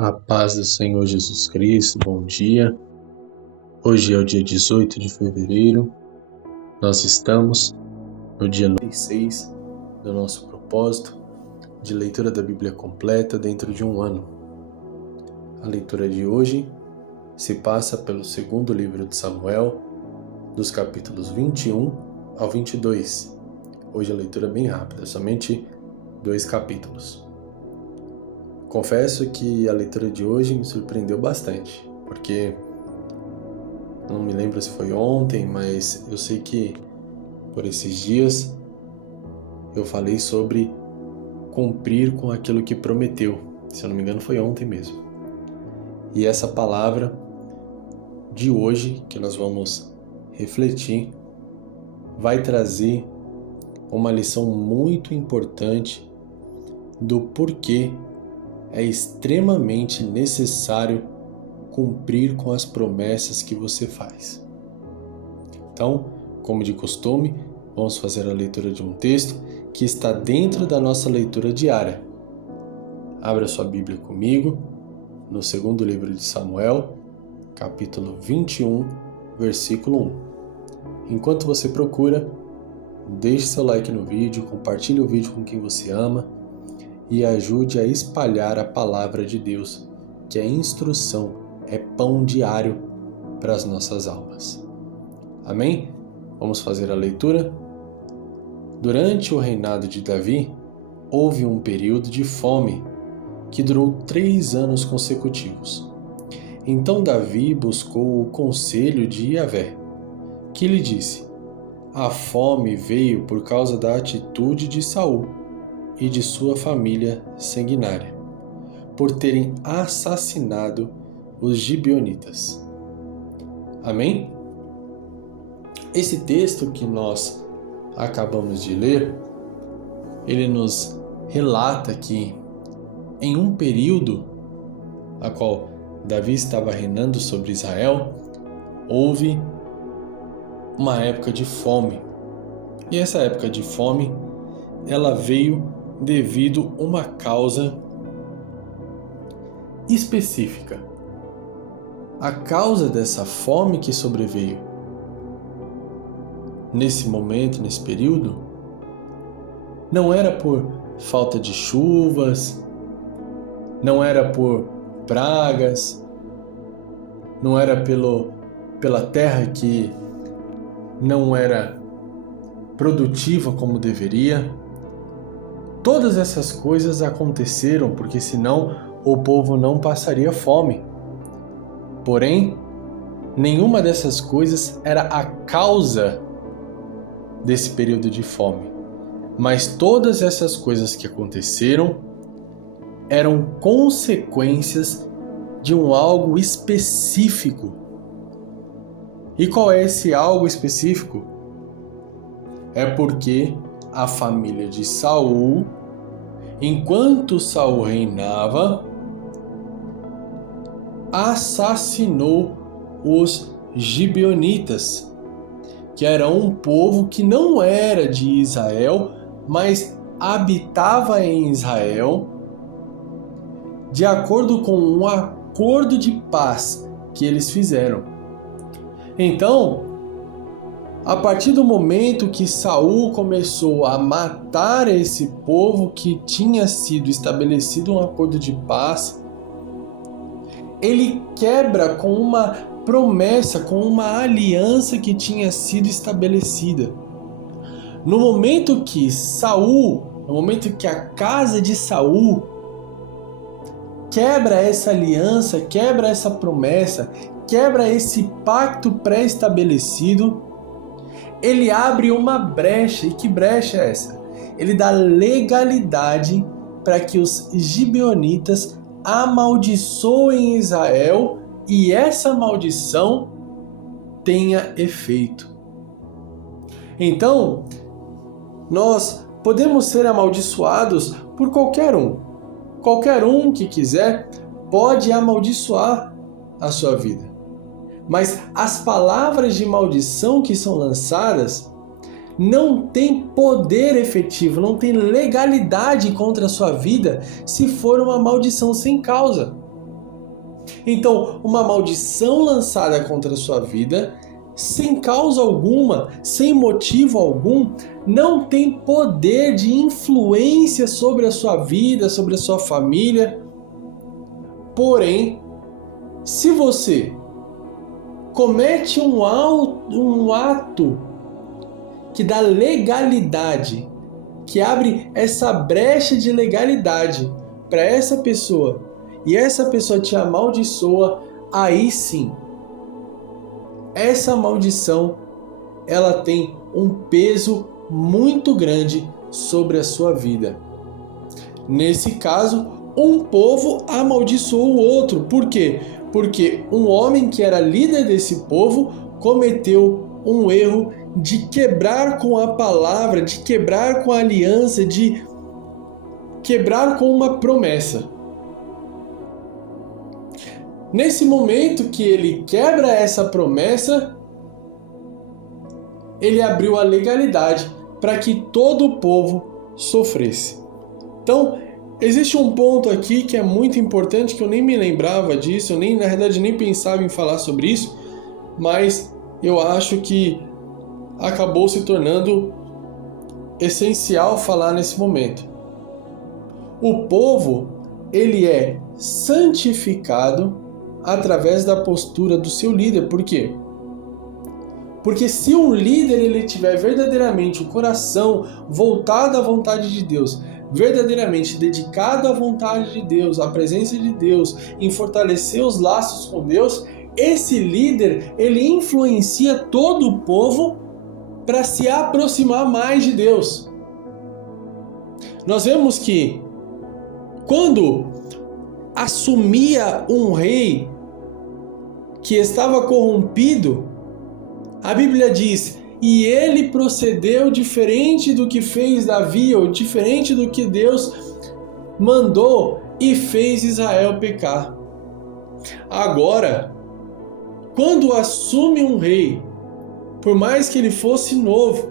A paz do Senhor Jesus Cristo, bom dia. Hoje é o dia 18 de fevereiro. Nós estamos no dia 96 do nosso propósito de leitura da Bíblia completa dentro de um ano. A leitura de hoje se passa pelo segundo livro de Samuel, dos capítulos 21 ao 22. Hoje a leitura é bem rápida, somente 2 capítulos. Confesso que a leitura de hoje me surpreendeu bastante, porque não me lembro se foi ontem, mas eu sei que por esses dias eu falei sobre cumprir com aquilo que prometeu. Se eu não me engano foi ontem mesmo. E essa palavra de hoje, que nós vamos refletir, vai trazer uma lição muito importante do porquê é extremamente necessário cumprir com as promessas que você faz. Então, como de costume, vamos fazer a leitura de um texto que está dentro da nossa leitura diária. Abra sua Bíblia comigo no segundo livro de Samuel, capítulo 21, versículo 1. Enquanto você procura, deixe seu like no vídeo, compartilhe o vídeo com quem você ama e ajude a espalhar a palavra de Deus, que é instrução, é pão diário para as nossas almas. Amém? Vamos fazer a leitura? Durante o reinado de Davi, houve um período de fome que durou 3 anos consecutivos. Então Davi buscou o conselho de Yahvé, que lhe disse: a fome veio por causa da atitude de Saul e de sua família sanguinária, por terem assassinado os gibeonitas. Amém? Esse texto que nós acabamos de ler, ele nos relata que em um período a qual Davi estava reinando sobre Israel, houve uma época de fome. E essa época de fome, ela veio devido a uma causa específica. A causa dessa fome que sobreveio nesse momento, nesse período, não era por falta de chuvas, não era por pragas, não era pela terra que não era produtiva como deveria. Todas essas coisas aconteceram porque senão o povo não passaria fome. Porém, nenhuma dessas coisas era a causa desse período de fome. Mas todas essas coisas que aconteceram eram consequências de um algo específico. E qual é esse algo específico? É porque a família de Saul, enquanto Saul reinava, assassinou os gibeonitas, que era um povo que não era de Israel, mas habitava em Israel, de acordo com um acordo de paz que eles fizeram. Então, a partir do momento que Saul começou a matar esse povo que tinha sido estabelecido um acordo de paz, ele quebra com uma promessa, com uma aliança que tinha sido estabelecida. No momento que a casa de Saul quebra essa aliança, quebra essa promessa, quebra esse pacto pré-estabelecido, ele abre uma brecha. E que brecha é essa? Ele dá legalidade para que os gibeonitas amaldiçoem Israel e essa maldição tenha efeito. Então, nós podemos ser amaldiçoados por qualquer um. Qualquer um que quiser pode amaldiçoar a sua vida. Mas as palavras de maldição que são lançadas não têm poder efetivo, não tem legalidade contra a sua vida se for uma maldição sem causa. Então, uma maldição lançada contra a sua vida, sem causa alguma, sem motivo algum, não tem poder de influência sobre a sua vida, sobre a sua família. Porém, se você comete um ato que dá legalidade, que abre essa brecha de legalidade para essa pessoa, e essa pessoa te amaldiçoa, aí sim, essa maldição, ela tem um peso muito grande sobre a sua vida. Nesse caso, um povo amaldiçoou o outro. Por quê? Porque um homem que era líder desse povo cometeu um erro de quebrar com a palavra, de quebrar com a aliança, de quebrar com uma promessa. Nesse momento que ele quebra essa promessa, ele abriu a legalidade para que todo o povo sofresse. Então, existe um ponto aqui que é muito importante, que eu nem me lembrava disso, na verdade nem pensava em falar sobre isso, mas eu acho que acabou se tornando essencial falar nesse momento. O povo, ele é santificado através da postura do seu líder. Por quê? Porque se um líder ele tiver verdadeiramente o coração voltado à vontade de Deus, verdadeiramente dedicado à vontade de Deus, à presença de Deus, em fortalecer os laços com Deus, esse líder ele influencia todo o povo para se aproximar mais de Deus. Nós vemos que quando assumia um rei que estava corrompido, a Bíblia diz: e ele procedeu diferente do que fez Davi, ou diferente do que Deus mandou, e fez Israel pecar. Agora, quando assume um rei, por mais que ele fosse novo,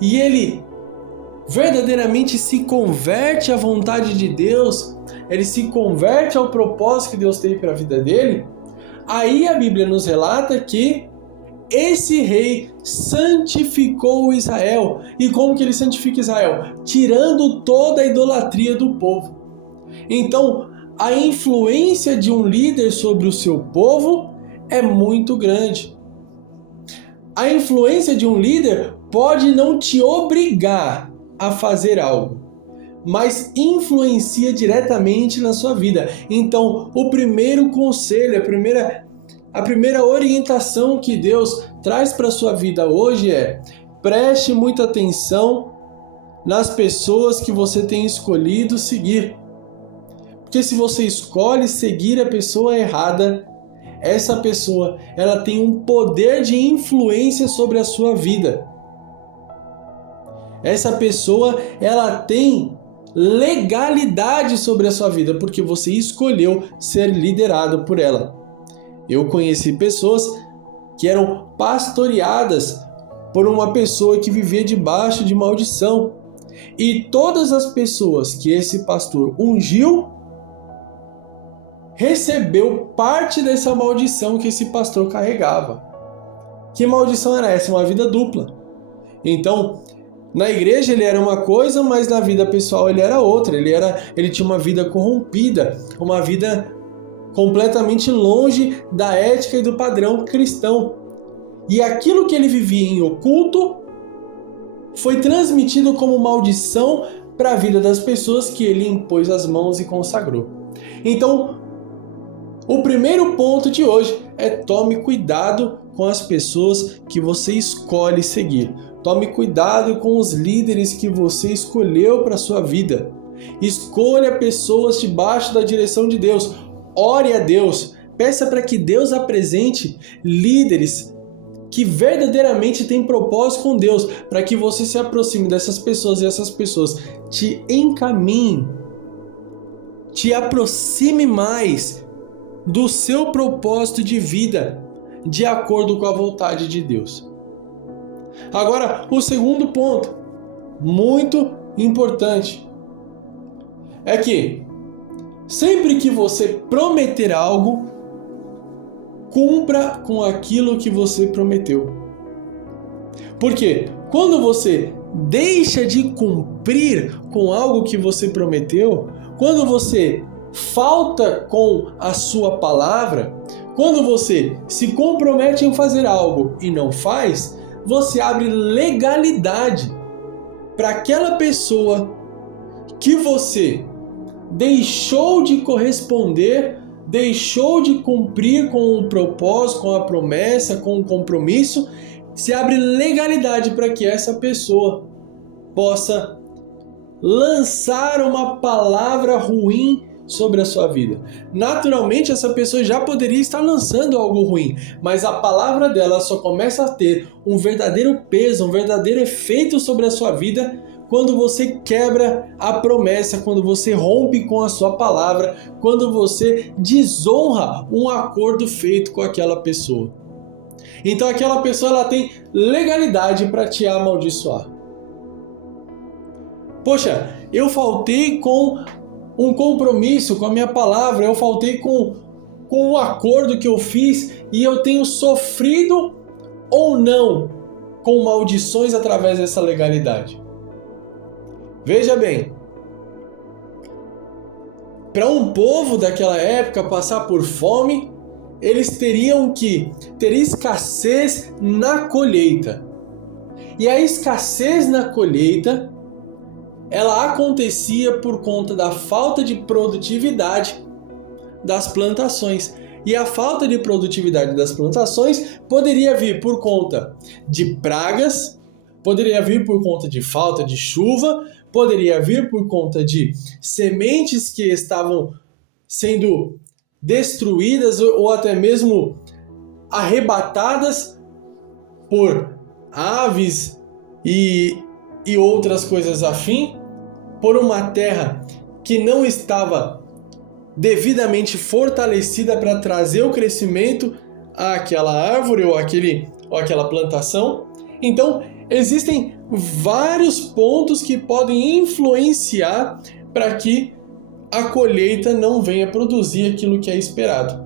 e ele verdadeiramente se converte à vontade de Deus, ele se converte ao propósito que Deus tem para a vida dele, aí a Bíblia nos relata que esse rei santificou Israel. E como que ele santifica Israel? Tirando toda a idolatria do povo. Então, a influência de um líder sobre o seu povo é muito grande. A influência de um líder pode não te obrigar a fazer algo, mas influencia diretamente na sua vida. Então, o primeiro conselho, a primeira orientação que Deus traz para a sua vida hoje é: preste muita atenção nas pessoas que você tem escolhido seguir. Porque se você escolhe seguir a pessoa errada, essa pessoa ela tem um poder de influência sobre a sua vida. Essa pessoa ela tem legalidade sobre a sua vida, porque você escolheu ser liderado por ela. Eu conheci pessoas que eram pastoreadas por uma pessoa que vivia debaixo de maldição. E todas as pessoas que esse pastor ungiu, recebeu parte dessa maldição que esse pastor carregava. Que maldição era essa? Uma vida dupla. Então, na igreja ele era uma coisa, mas na vida pessoal ele era outra. Ele tinha uma vida corrompida, uma vida completamente longe da ética e do padrão cristão. E aquilo que ele vivia em oculto foi transmitido como maldição para a vida das pessoas que ele impôs as mãos e consagrou. Então, o primeiro ponto de hoje é: tome cuidado com as pessoas que você escolhe seguir. Tome cuidado com os líderes que você escolheu para a sua vida. Escolha pessoas debaixo da direção de Deus. Ore a Deus. Peça para que Deus apresente líderes que verdadeiramente têm propósito com Deus, para que você se aproxime dessas pessoas e essas pessoas te encaminhem, te aproxime mais do seu propósito de vida, de acordo com a vontade de Deus. Agora, o segundo ponto, muito importante, é que Sempre que você prometer algo, cumpra com aquilo que você prometeu. Porque quando você deixa de cumprir com algo que você prometeu, quando você falta com a sua palavra, quando você se compromete em fazer algo e não faz, você abre legalidade para aquela pessoa que você deixou de corresponder, deixou de cumprir com o propósito, com a promessa, com o compromisso, se abre legalidade para que essa pessoa possa lançar uma palavra ruim sobre a sua vida. Naturalmente, essa pessoa já poderia estar lançando algo ruim, mas a palavra dela só começa a ter um verdadeiro peso, um verdadeiro efeito sobre a sua vida quando você quebra a promessa, quando você rompe com a sua palavra, quando você desonra um acordo feito com aquela pessoa. Então aquela pessoa ela tem legalidade para te amaldiçoar. Poxa, eu faltei com um compromisso, com a minha palavra, eu faltei com um acordo que eu fiz e eu tenho sofrido ou não com maldições através dessa legalidade. Veja bem, para um povo daquela época passar por fome, eles teriam que ter escassez na colheita. E a escassez na colheita, ela acontecia por conta da falta de produtividade das plantações. E a falta de produtividade das plantações poderia vir por conta de pragas, poderia vir por conta de falta de chuva, poderia vir por conta de sementes que estavam sendo destruídas ou até mesmo arrebatadas por aves e outras coisas afim, por uma terra que não estava devidamente fortalecida para trazer o crescimento àquela árvore ou aquela plantação. Então, existem vários pontos que podem influenciar para que a colheita não venha produzir aquilo que é esperado.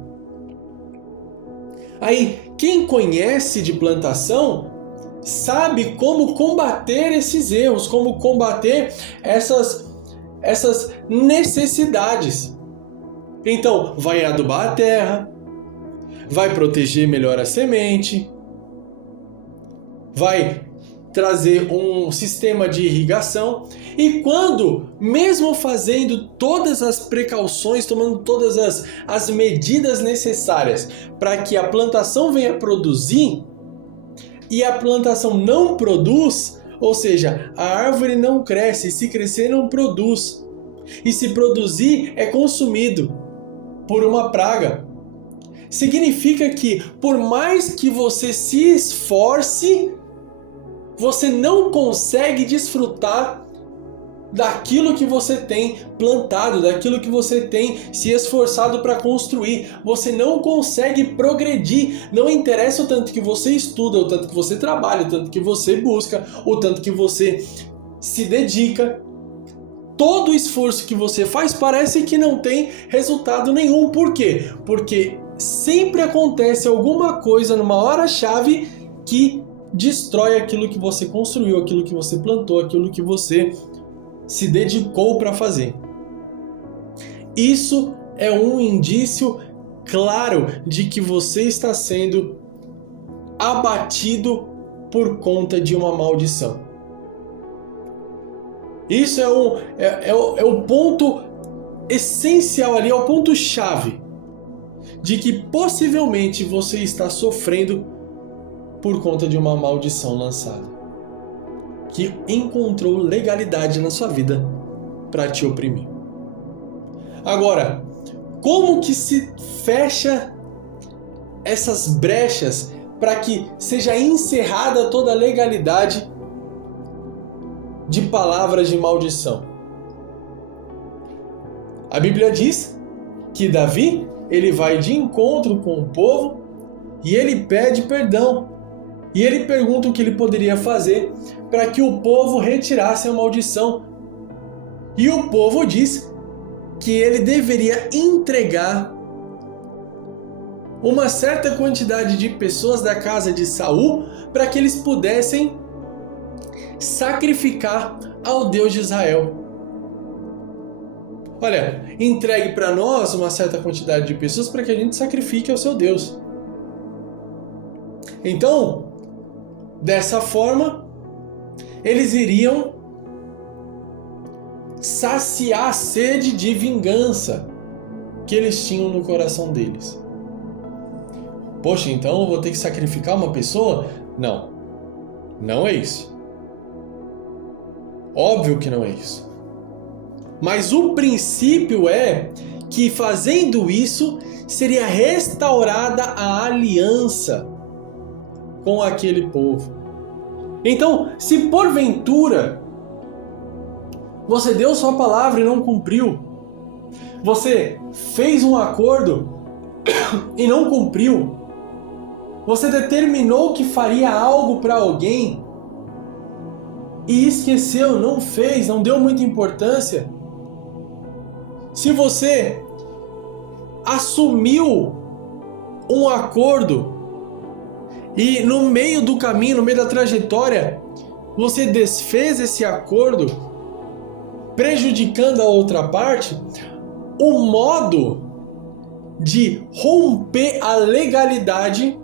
Aí, quem conhece de plantação sabe como combater esses erros, como combater essas necessidades. Então, vai adubar a terra, vai proteger melhor a semente, vai trazer um sistema de irrigação. E quando, mesmo fazendo todas as precauções, tomando todas as medidas necessárias para que a plantação venha produzir, e a plantação não produz, ou seja, a árvore não cresce, e se crescer não produz, e se produzir é consumido por uma praga. Significa que por mais que você se esforce, você não consegue desfrutar daquilo que você tem plantado, daquilo que você tem se esforçado para construir. Você não consegue progredir. Não interessa o tanto que você estuda, o tanto que você trabalha, o tanto que você busca, o tanto que você se dedica. Todo o esforço que você faz parece que não tem resultado nenhum. Por quê? Porque sempre acontece alguma coisa numa hora-chave que destrói aquilo que você construiu, aquilo que você plantou, aquilo que você se dedicou para fazer. Isso é um indício claro de que você está sendo abatido por conta de uma maldição. Isso é o ponto essencial ali, é o ponto chave de que possivelmente você está sofrendo por conta de uma maldição lançada, que encontrou legalidade na sua vida para te oprimir. Agora, como que se fecha essas brechas para que seja encerrada toda a legalidade de palavras de maldição? A Bíblia diz que Davi, ele vai de encontro com o povo e ele pede perdão. E ele pergunta o que ele poderia fazer para que o povo retirasse a maldição. E o povo diz que ele deveria entregar uma certa quantidade de pessoas da casa de Saul para que eles pudessem sacrificar ao Deus de Israel. Olha, entregue para nós uma certa quantidade de pessoas para que a gente sacrifique ao seu Deus. Então, dessa forma, eles iriam saciar a sede de vingança que eles tinham no coração deles. Poxa, então eu vou ter que sacrificar uma pessoa? Não, não é isso. Óbvio que não é isso. Mas o princípio é que fazendo isso seria restaurada a aliança com aquele povo. Então, se porventura você deu sua palavra e não cumpriu, você fez um acordo e não cumpriu, você determinou que faria algo para alguém e esqueceu, não fez, não deu muita importância, se você assumiu um acordo e no meio do caminho, no meio da trajetória, você desfez esse acordo, prejudicando a outra parte, o modo de romper a legalidade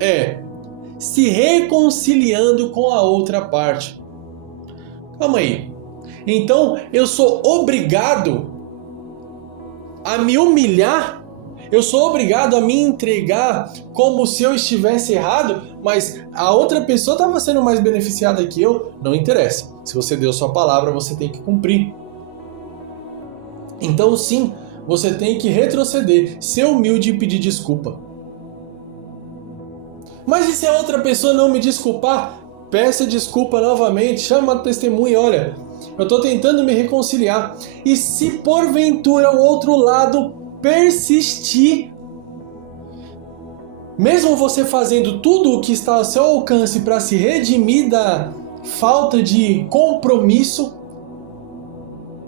é se reconciliando com a outra parte. Calma aí. Então, eu sou obrigado a me humilhar? Eu sou obrigado a me entregar como se eu estivesse errado, mas a outra pessoa estava sendo mais beneficiada que eu? Não interessa. Se você deu sua palavra, você tem que cumprir. Então, sim, você tem que retroceder, ser humilde e pedir desculpa. Mas e se a outra pessoa não me desculpar? Peça desculpa novamente, chama a testemunha, olha, eu estou tentando me reconciliar. E se porventura o outro lado persistir, mesmo você fazendo tudo o que está ao seu alcance para se redimir da falta de compromisso,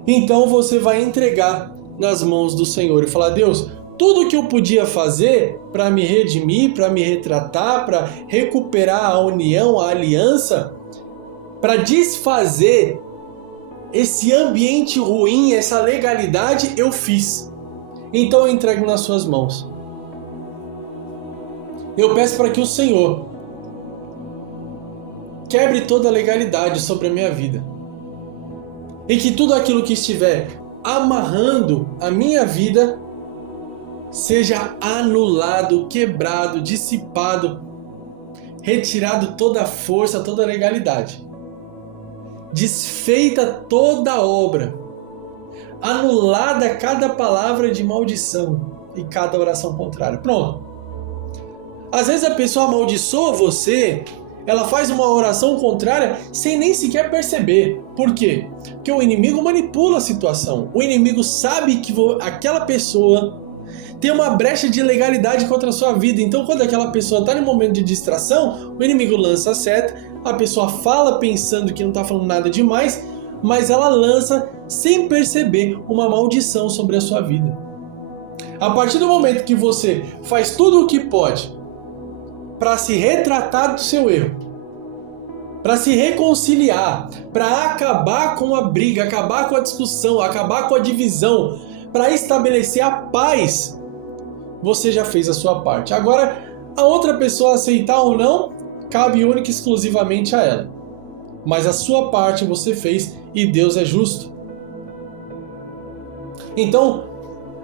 então você vai entregar nas mãos do Senhor e falar: Deus, tudo que eu podia fazer para me redimir, para me retratar, para recuperar a união, a aliança, para desfazer esse ambiente ruim, essa legalidade, eu fiz. Então eu entrego nas suas mãos. Eu peço para que o Senhor quebre toda a legalidade sobre a minha vida. E que tudo aquilo que estiver amarrando a minha vida seja anulado, quebrado, dissipado, retirado toda a força, toda a legalidade. Desfeita toda a obra, anulada cada palavra de maldição e cada oração contrária. Pronto. Às vezes a pessoa amaldiçoa você, ela faz uma oração contrária sem nem sequer perceber. Por quê? Porque o inimigo manipula a situação. O inimigo sabe que aquela pessoa tem uma brecha de legalidade contra a sua vida. Então, quando aquela pessoa está em um momento de distração, o inimigo lança a seta, a pessoa fala pensando que não está falando nada demais, mas ela lança sem perceber uma maldição sobre a sua vida. A partir do momento que você faz tudo o que pode para se retratar do seu erro, para se reconciliar, para acabar com a briga, acabar com a discussão, acabar com a divisão, para estabelecer a paz, você já fez a sua parte. Agora, a outra pessoa aceitar ou não, cabe única e exclusivamente a ela. Mas a sua parte você fez e Deus é justo. Então,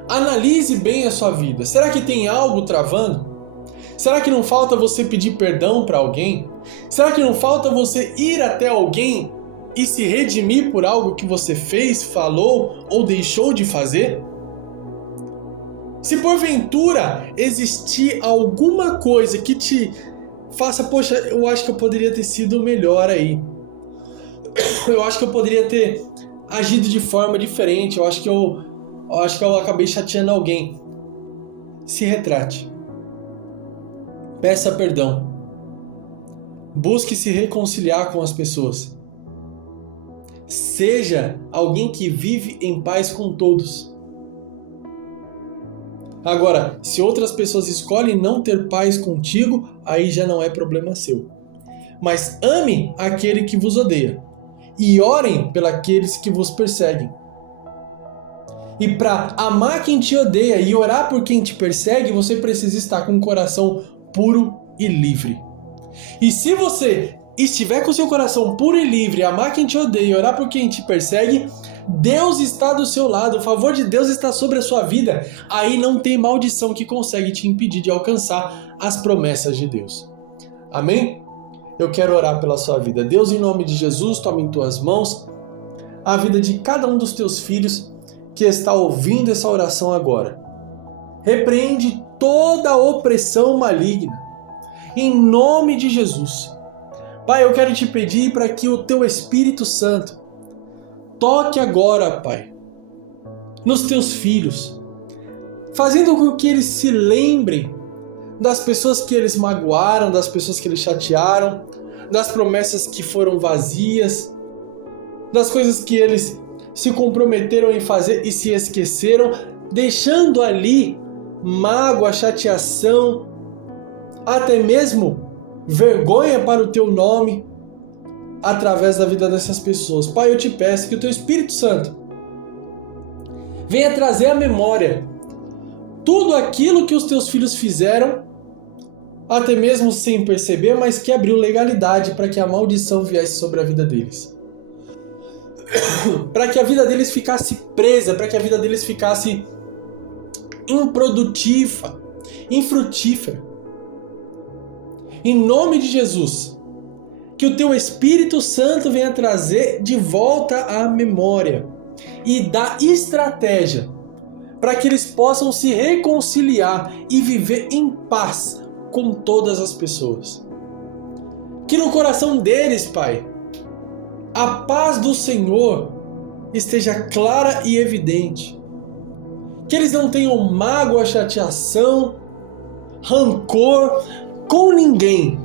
analise bem a sua vida. Será que tem algo travando? Será que não falta você pedir perdão para alguém? Será que não falta você ir até alguém e se redimir por algo que você fez, falou ou deixou de fazer? Se porventura existir alguma coisa que te faça, poxa, eu acho que eu poderia ter sido melhor aí. Eu acho que eu poderia ter agido de forma diferente. Eu acho que eu acabei chateando alguém. Se retrate. Peça perdão. Busque se reconciliar com as pessoas. Seja alguém que vive em paz com todos. Agora, se outras pessoas escolhem não ter paz contigo, aí já não é problema seu. Mas ame aquele que vos odeia e orem pelos que vos perseguem. E para amar quem te odeia e orar por quem te persegue, você precisa estar com um coração puro e livre. E se você estiver com seu coração puro e livre, amar quem te odeia e orar por quem te persegue, Deus está do seu lado, o favor de Deus está sobre a sua vida. Aí não tem maldição que consegue te impedir de alcançar as promessas de Deus. Amém? Eu quero orar pela sua vida. Deus, em nome de Jesus, toma em tuas mãos a vida de cada um dos teus filhos que está ouvindo essa oração agora. Repreende toda a opressão maligna, em nome de Jesus. Pai, eu quero te pedir para que o teu Espírito Santo toque agora, Pai, nos teus filhos, fazendo com que eles se lembrem das pessoas que eles magoaram, das pessoas que eles chatearam, das promessas que foram vazias, das coisas que eles se comprometeram em fazer e se esqueceram, deixando ali mágoa, chateação, até mesmo vergonha para o teu nome através da vida dessas pessoas. Pai, eu te peço que o teu Espírito Santo venha trazer à memória tudo aquilo que os teus filhos fizeram, até mesmo sem perceber, mas que abriu legalidade para que a maldição viesse sobre a vida deles. Para que a vida deles ficasse presa, para que a vida deles ficasse improdutiva, infrutífera. Em nome de Jesus, que o teu Espírito Santo venha trazer de volta à memória e dar estratégia para que eles possam se reconciliar e viver em paz com todas as pessoas. Que no coração deles, Pai, a paz do Senhor esteja clara e evidente. Que eles não tenham mágoa, chateação, rancor com ninguém,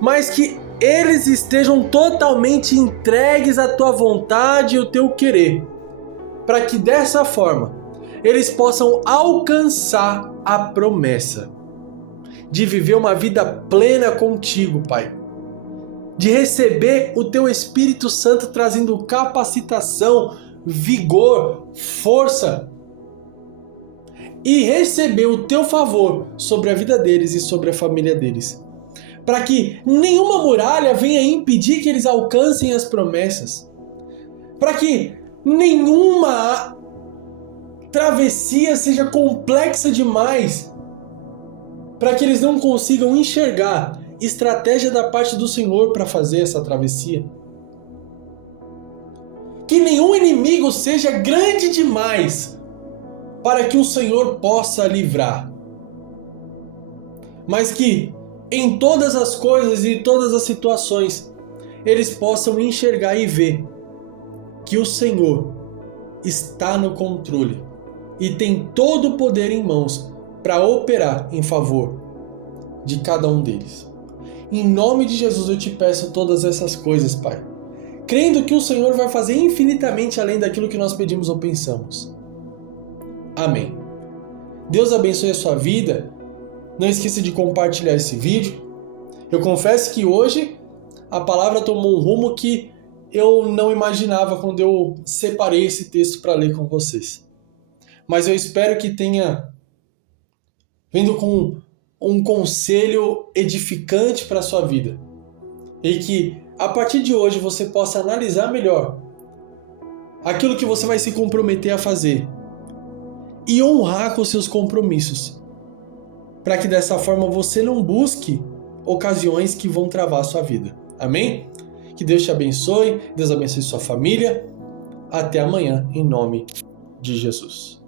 mas que eles estejam totalmente entregues à tua vontade e ao teu querer, para que dessa forma eles possam alcançar a promessa de viver uma vida plena contigo, Pai. De receber o teu Espírito Santo trazendo capacitação, vigor, força. E receber o teu favor sobre a vida deles e sobre a família deles. Para que nenhuma muralha venha impedir que eles alcancem as promessas. Para que nenhuma travessia seja complexa demais. Para que eles não consigam enxergar estratégia da parte do Senhor para fazer essa travessia. Que nenhum inimigo seja grande demais para que o Senhor possa livrar. Mas que em todas as coisas e todas as situações eles possam enxergar e ver que o Senhor está no controle e tem todo o poder em mãos para operar em favor de cada um deles. Em nome de Jesus eu te peço todas essas coisas, Pai, crendo que o Senhor vai fazer infinitamente além daquilo que nós pedimos ou pensamos. Amém. Deus abençoe a sua vida. Não esqueça de compartilhar esse vídeo. Eu confesso que hoje a palavra tomou um rumo que eu não imaginava quando eu separei esse texto para ler com vocês. Mas eu espero que tenha vindo com um conselho edificante para a sua vida. E que a partir de hoje você possa analisar melhor aquilo que você vai se comprometer a fazer e honrar com seus compromissos, para que dessa forma você não busque ocasiões que vão travar a sua vida. Amém? Que Deus te abençoe, Deus abençoe sua família. Até amanhã, em nome de Jesus.